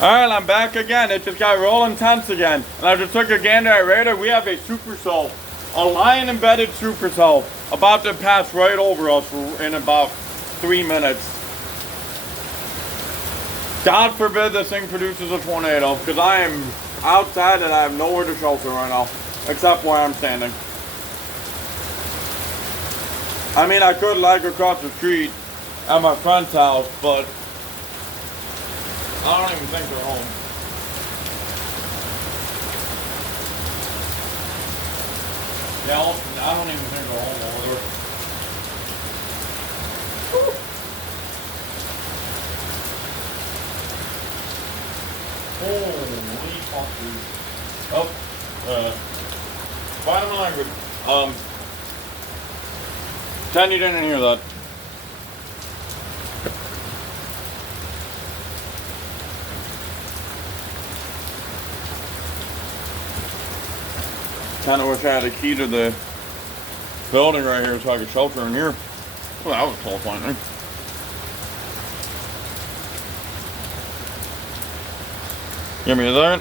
Alright, I'm back again. It just got real intense again. And I just took a gander at radar. We have a supercell, a lion embedded supercell, about to pass right over us in about 3 minutes. God forbid this thing produces a tornado, because I am outside and I have nowhere to shelter right now, except where I'm standing. I mean, I could lag across the street at my friend's house, but I don't even think they're home. Yeah, I don't even think they're home over there. Holy fuck. Oh, final language. Ken, you didn't hear that. Kinda wish I had a key to the building right here so I could shelter in here. Well, that was close, wasn't it? Give me a second.